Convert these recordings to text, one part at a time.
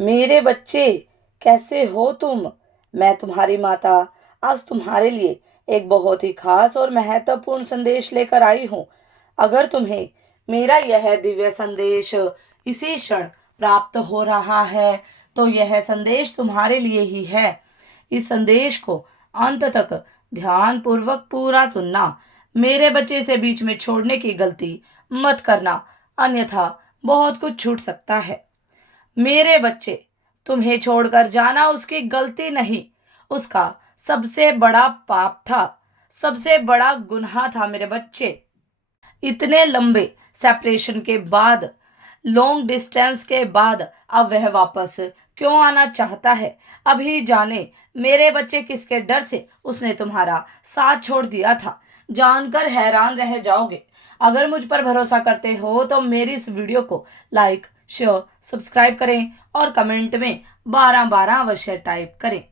मेरे बच्चे, कैसे हो तुम? मैं तुम्हारी माता आज तुम्हारे लिए एक बहुत ही खास और महत्वपूर्ण संदेश लेकर आई हूँ। अगर तुम्हें मेरा यह दिव्य संदेश इसी क्षण प्राप्त हो रहा है, तो यह संदेश तुम्हारे लिए ही है। इस संदेश को अंत तक ध्यान पूर्वक पूरा सुनना। मेरे बच्चे से बीच में छोड़ने की गलती मत करना, अन्यथा बहुत कुछ छूट सकता है। मेरे बच्चे, तुम्हें छोड़कर जाना उसकी गलती नहीं, उसका सबसे बड़ा पाप था, सबसे बड़ा गुनाह था मेरे बच्चे। इतने लंबे सेपरेशन के बाद, लॉन्ग डिस्टेंस के बाद अब वह वापस क्यों आना चाहता है? अभी जाने मेरे बच्चे, किसके डर से उसने तुम्हारा साथ छोड़ दिया था। जानकर हैरान रह जाओगे। अगर मुझ पर भरोसा करते हो तो मेरी इस वीडियो को लाइक, शेयर, सब्सक्राइब करें और कमेंट में 12-12 अवश्य टाइप करें।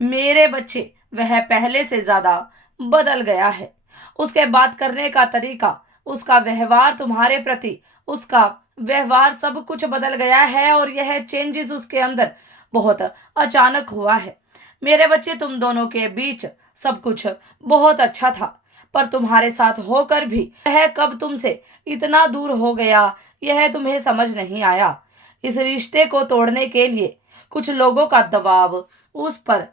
मेरे बच्चे, वह पहले से ज्यादा बदल गया है। उसके बात करने का तरीका, उसका व्यवहार तुम्हारे प्रति, उसका व्यवहार सब कुछ बदल गया है और यह चेंजेस उसके अंदर बहुत अचानक हुआ है। मेरे बच्चे, तुम दोनों के बीच सब कुछ बहुत अच्छा था, पर तुम्हारे साथ होकर भी वह कब तुमसे इतना दूर हो गया, यह तुम्हें समझ नहीं आया। इस रिश्ते को तोड़ने के लिए कुछ लोगों का दबाव, उस पर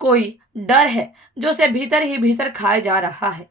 कोई डर है जो उसे भीतर ही भीतर खाए जा रहा है।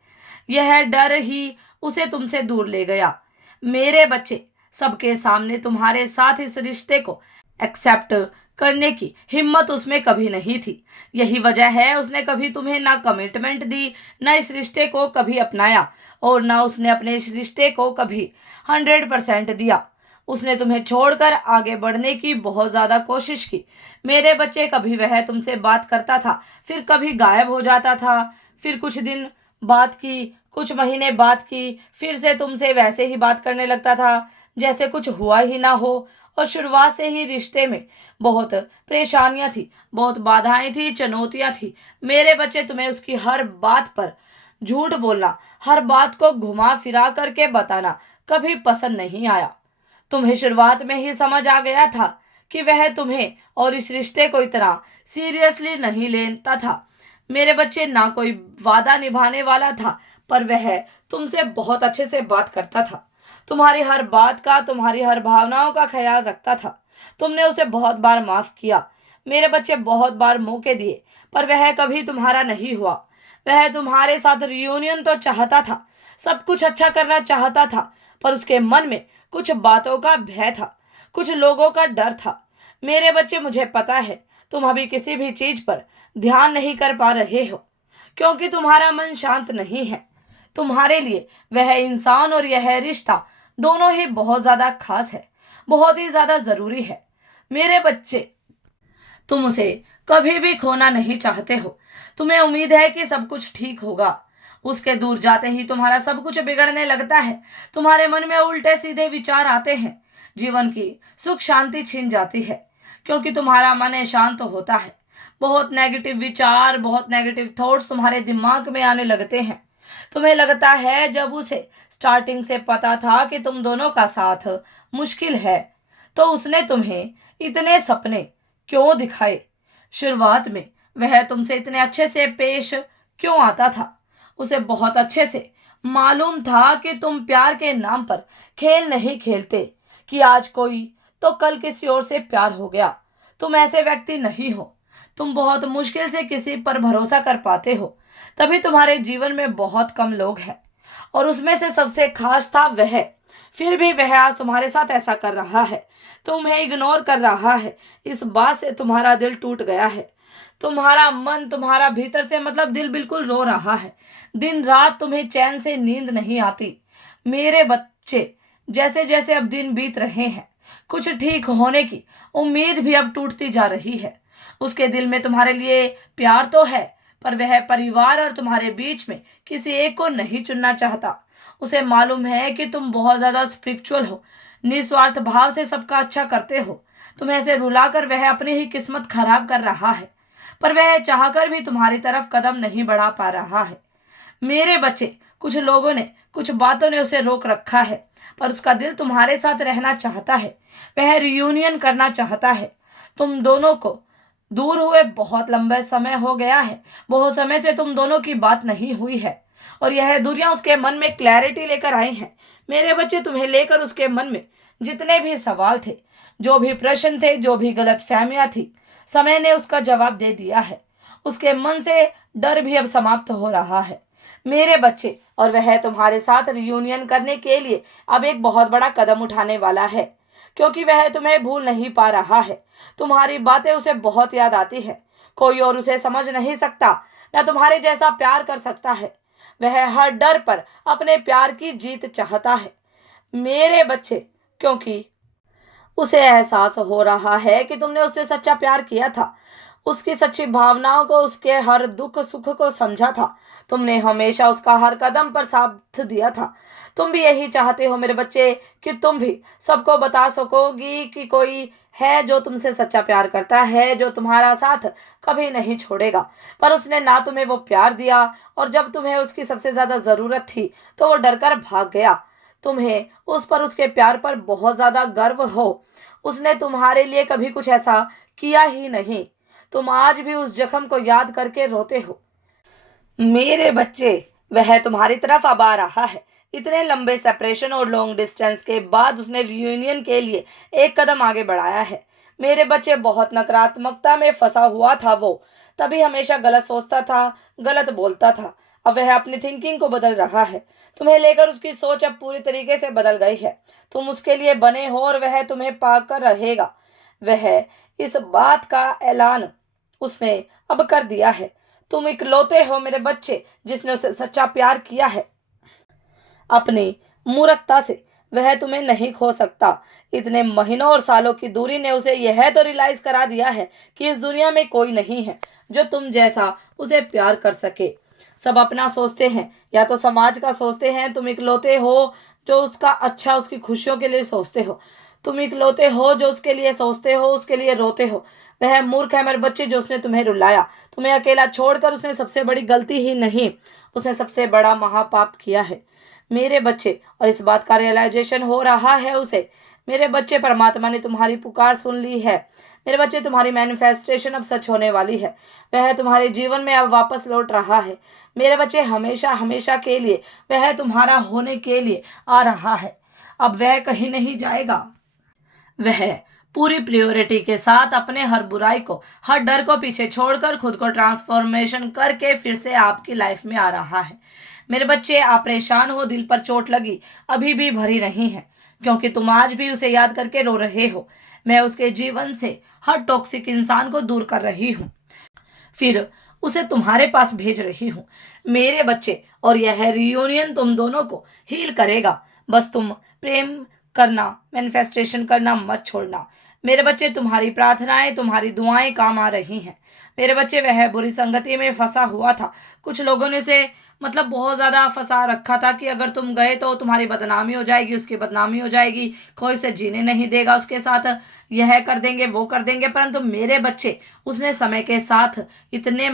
यह डर ही उसे तुमसे दूर ले गया। मेरे बच्चे, सबके सामने तुम्हारे साथ इस रिश्ते को एक्सेप्ट करने की हिम्मत उसमें कभी नहीं थी। यही वजह है उसने कभी तुम्हें ना कमिटमेंट दी, ना इस रिश्ते को कभी अपनाया, और ना उसने अपने इस रिश्ते को कभी 100% दिया। उसने तुम्हें छोड़कर आगे बढ़ने की बहुत ज्यादा कोशिश की। मेरे बच्चे, कभी वह तुमसे बात करता था, फिर कभी गायब हो जाता था, फिर कुछ दिन बात की, कुछ महीने बात की, फिर से तुमसे वैसे ही बात करने लगता था जैसे कुछ हुआ ही ना हो। और शुरुआत से ही रिश्ते में बहुत परेशानियां थी, बहुत बाधाएं थी, चुनौतियां थी। मेरे बच्चे, तुम्हें उसकी हर बात पर झूठ बोलना, हर बात को घुमा फिरा करके बताना कभी पसंद नहीं आया। तुम्हें शुरुआत में ही समझ आ गया था कि वह तुम्हें और इस रिश्ते को इतना सीरियसली नहीं लेता था। मेरे बच्चे, ना कोई वादा निभाने वाला था, पर वह तुमसे बहुत अच्छे से बात करता था, तुम्हारी हर बात का, तुम्हारी हर भावनाओं का ख्याल रखता था। तुमने उसे बहुत बार माफ किया। मेरे बच्चे, बहुत बार मौके दिए, पर वह कभी तुम्हारा नहीं हुआ। वह तुम्हारे साथ रियूनियन तो चाहता था, सब कुछ अच्छा करना चाहता था, पर उसके मन में कुछ बातों का भय था, कुछ लोगों का डर था। मेरे बच्चे, मुझे पता है तुम अभी किसी भी चीज पर ध्यान नहीं कर पा रहे हो, क्योंकि तुम्हारा मन शांत नहीं है। तुम्हारे लिए वह इंसान और यह रिश्ता दोनों ही बहुत ज्यादा खास है, बहुत ही ज्यादा जरूरी है। मेरे बच्चे, तुम उसे कभी भी खोना नहीं चाहते हो। तुम्हें उम्मीद है कि सब कुछ ठीक होगा। उसके दूर जाते ही तुम्हारा सब कुछ बिगड़ने लगता है। तुम्हारे मन में उल्टे सीधे विचार आते हैं, जीवन की सुख शांति छिन जाती है, क्योंकि तुम्हारा मन शांत होता है। बहुत नेगेटिव विचार, बहुत नेगेटिव थॉट्स तुम्हारे दिमाग में आने लगते हैं। तुम्हें लगता है जब उसे स्टार्टिंग से पता था कि तुम दोनों का साथ मुश्किल है, तो उसने तुम्हें इतने सपने क्यों दिखाए? शुरुआत में वह तुमसे इतने अच्छे से पेश क्यों आता था? उसे बहुत अच्छे से मालूम था कि तुम प्यार के नाम पर खेल नहीं खेलते, कि आज कोई तो कल किसी और से प्यार हो गया। तुम ऐसे व्यक्ति नहीं हो। तुम बहुत मुश्किल से किसी पर भरोसा कर पाते हो, तभी तुम्हारे जीवन में बहुत कम लोग हैं, और उसमें से सबसे खास था वह। फिर भी वह आज तुम्हारे साथ ऐसा कर रहा है, तुम्हें इग्नोर कर रहा है। इस बात से तुम्हारा दिल टूट गया है। तुम्हारा मन, तुम्हारा भीतर से मतलब दिल बिल्कुल रो रहा है। दिन रात तुम्हें चैन से नींद नहीं आती। मेरे बच्चे, जैसे जैसे अब दिन बीत रहे हैं, कुछ ठीक होने की उम्मीद भी अब टूटती जा रही है। उसके दिल में तुम्हारे लिए प्यार तो है, पर वह परिवार और तुम्हारे बीच में किसी एक को नहीं चुनना चाहता। उसे मालूम है कि तुम बहुत ज्यादा स्पिरिचुअल हो, निस्वार्थ भाव से सबका अच्छा करते हो। तुम्हें ऐसे रुलाकर वह अपनी ही किस्मत खराब कर रहा है, पर वह चाहकर भी तुम्हारी तरफ कदम नहीं बढ़ा पा रहा है। मेरे बच्चे, कुछ लोगों ने, कुछ बातों ने उसे रोक रखा है, पर उसका दिल तुम्हारे साथ रहना चाहता है। वह रियूनियन करना चाहता है। तुम दोनों को दूर हुए बहुत लंबे समय हो गया है। बहुत समय से तुम दोनों की बात नहीं हुई है और यह दूरियां उसके मन में क्लैरिटी लेकर आई हैं। मेरे बच्चे, तुम्हें लेकर उसके मन में जितने भी सवाल थे, जो भी प्रश्न थे, जो भी गलतफहमियां थी, समय ने उसका जवाब दे दिया है। उसके मन से डर भी अब समाप्त हो रहा है मेरे बच्चे, और वह तुम्हारे साथ रियूनियन करने के लिए अब एक बहुत बड़ा कदम उठाने वाला है, क्योंकि वह तुम्हें भूल नहीं पा रहा है। तुम्हारी बातें उसे बहुत याद आती है। कोई और उसे समझ नहीं सकता, न तुम्हारे जैसा प्यार कर सकता है। वह हर डर पर अपने प्यार की जीत चाहता है मेरे बच्चे, क्योंकि उसे एहसास हो रहा है कि तुमने उससे सच्चा प्यार किया था, उसकी सच्ची भावनाओं को, उसके हर दुख सुख को समझा था। तुमने हमेशा उसका हर कदम पर साथ दिया था। तुम भी यही चाहते हो मेरे बच्चे, कि तुम भी सबको बता सकोगी कि कोई है जो तुमसे सच्चा प्यार करता है, जो तुम्हारा साथ कभी नहीं छोड़ेगा। पर उसने ना तुम्हें वो प्यार दिया, और जब तुम्हें उसकी सबसे ज्यादा जरूरत थी तो वो डरकर भाग गया। तुम्हें उस पर, उसके प्यार पर बहुत ज्यादा गर्व हो। उसने तुम्हारे लिए कभी कुछ ऐसा किया ही नहीं। तुम आज भी उस जख्म को याद करके रोते हो मेरे बच्चे। वह तुम्हारी तरफ अब आ रहा है। इतने लंबे सेपरेशन और लॉन्ग डिस्टेंस के बाद उसने रियूनियन के लिए एक कदम आगे बढ़ाया है मेरे बच्चे। बहुत नकारात्मकता में फंसा हुआ था वो, तभी हमेशा गलत सोचता था, गलत बोलता था। अब वह अपनी थिंकिंग को बदल रहा है। तुम्हें लेकर उसकी सोच अब पूरी तरीके से बदल गई है। तुम उसके लिए बने हो और वह तुम्हें पाकर रहेगा। वह इस बात का ऐलान उसने अब कर दिया है। तुम इकलौते हो मेरे बच्चे जिसने उसे सच्चा प्यार किया है। अपनी मूर्खता से वह तुम्हें नहीं खो सकता। इतने महीनों और सालों की दूरी ने उसे यह तो रियलाइज करा दिया है कि इस दुनिया में कोई नहीं है जो तुम जैसा उसे प्यार कर सके। सब अपना सोचते हैं, या तो समाज का सोचते हैं। तुम इकलौते हो जो उसका अच्छा, उसकी खुशियों के लिए सोचते हो। तुम इकलौते हो जो उसके लिए सोचते हो, उसके लिए रोते हो। वह मूर्ख है मेरे बच्चे जो उसने तुम्हें रुलाया, तुम्हें अकेला छोड़कर। उसने सबसे बड़ी गलती ही नहीं, उसने सबसे बड़ा महापाप किया है मेरे बच्चे, और इस बात का रियलाइजेशन हो रहा है उसे। मेरे बच्चे, परमात्मा ने तुम्हारी पुकार सुन ली है मेरे बच्चे। तुम्हारी मैनिफेस्टेशन अब सच होने वाली है। वह तुम्हारे जीवन में अब वापस लौट रहा है मेरे बच्चे। हमेशा हमेशा के लिए वह तुम्हारा होने के लिए आ रहा है। अब वह कहीं नहीं जाएगा। वह पूरी प्रियोरिटी के साथ अपने हर बुराई को, हर डर को पीछे छोड़कर खुद को ट्रांसफॉर्मेशन करके फिर से आपकी लाइफ में आ रहा है मेरे बच्चे। आप परेशान हो, दिल पर चोट लगी अभी भी भरी नहीं है, क्योंकि तुम आज भी उसे याद करके रो रहे हो। मैं उसके जीवन से हर टॉक्सिक इंसान को दूर कर रही हूँ, फिर उसे तुम्हारे पास भेज रही हूँ मेरे बच्चे। और यह रियूनियन तुम दोनों को हील करेगा। बस तुम प्रेम करना, मैनिफेस्टेशन करना मत छोड़ना मेरे बच्चे। तुम्हारी प्रार्थनाएं, तुम्हारी दुआएं काम आ रही हैं मेरे बच्चे। वह बुरी संगति में फंसा हुआ था। कुछ लोगों ने उसे बहुत ज्यादा फंसा रखा था कि अगर तुम गए तो तुम्हारी बदनामी हो जाएगी, उसकी बदनामी हो जाएगी, कोई उसे जीने नहीं देगा उसके साथ, यह कर देंगे वो कर देंगे। परंतु मेरे बच्चे, उसने समय के साथ, इतने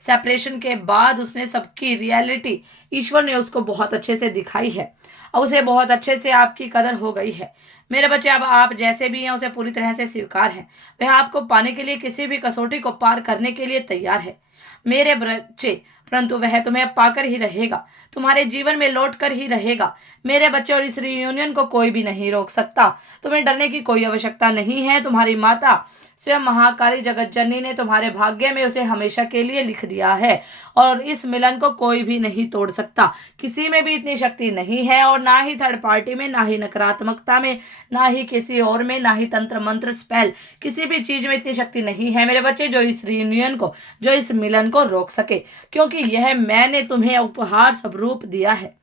सेपरेशन के बाद उसने सबकी रियलिटी, ईश्वर ने उसको बहुत अच्छे से दिखाई है और उसे बहुत अच्छे से आपकी कदर हो गई है मेरे बच्चे। अब आप जैसे भी हैं उसे पूरी तरह से स्वीकार है। वह आपको पाने के लिए, किसी भी कसौटी को पार करने के लिए तैयार है मेरे बच्चे। परंतु वह तुम्हें पाकर ही रहेगा, तुम्हारे जीवन में लौट कर ही रहेगा मेरे बच्चे। और इस रियूनियन को कोई भी नहीं रोक सकता। तुम्हें डरने की कोई आवश्यकता नहीं है। तुम्हारी माता स्वयं महाकाली जगत जननी ने तुम्हारे भाग्य में उसे हमेशा के लिए लिख दिया है, और इस मिलन को कोई भी नहीं तोड़ सकता। किसी में भी इतनी शक्ति नहीं है, और ना ही थर्ड पार्टी में, ना ही नकारात्मकता में, ना ही किसी और में, ना ही तंत्र मंत्र स्पेल, किसी भी चीज में इतनी शक्ति नहीं है मेरे बच्चे जो इस रियूनियन को, जो इस मिलन को रोक सके, क्योंकि यह मैंने तुम्हें उपहार स्वरूप दिया है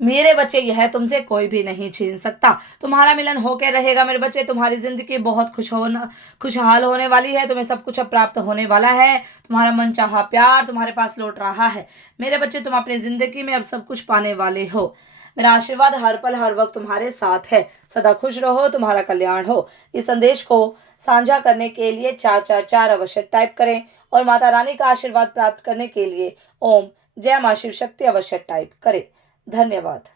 मेरे बच्चे। यह तुमसे कोई भी नहीं छीन सकता। तुम्हारा मिलन होकर रहेगा मेरे बच्चे। तुम्हारी जिंदगी बहुत खुशहाल होने वाली है। तुम्हें सब कुछ अब प्राप्त होने वाला है। तुम्हारा मनचाहा प्यार तुम्हारे पास लौट रहा है मेरे बच्चे। तुम अपनी जिंदगी में अब सब कुछ पाने वाले हो। मेरा आशीर्वाद हर पल हर वक्त तुम्हारे साथ है। सदा खुश रहो, तुम्हारा कल्याण हो। इस संदेश को साझा करने के लिए 444 अवश्य टाइप करें, और माता रानी का आशीर्वाद प्राप्त करने के लिए ओम जय मां शिव शक्ति अवश्य टाइप करें। धन्यवाद।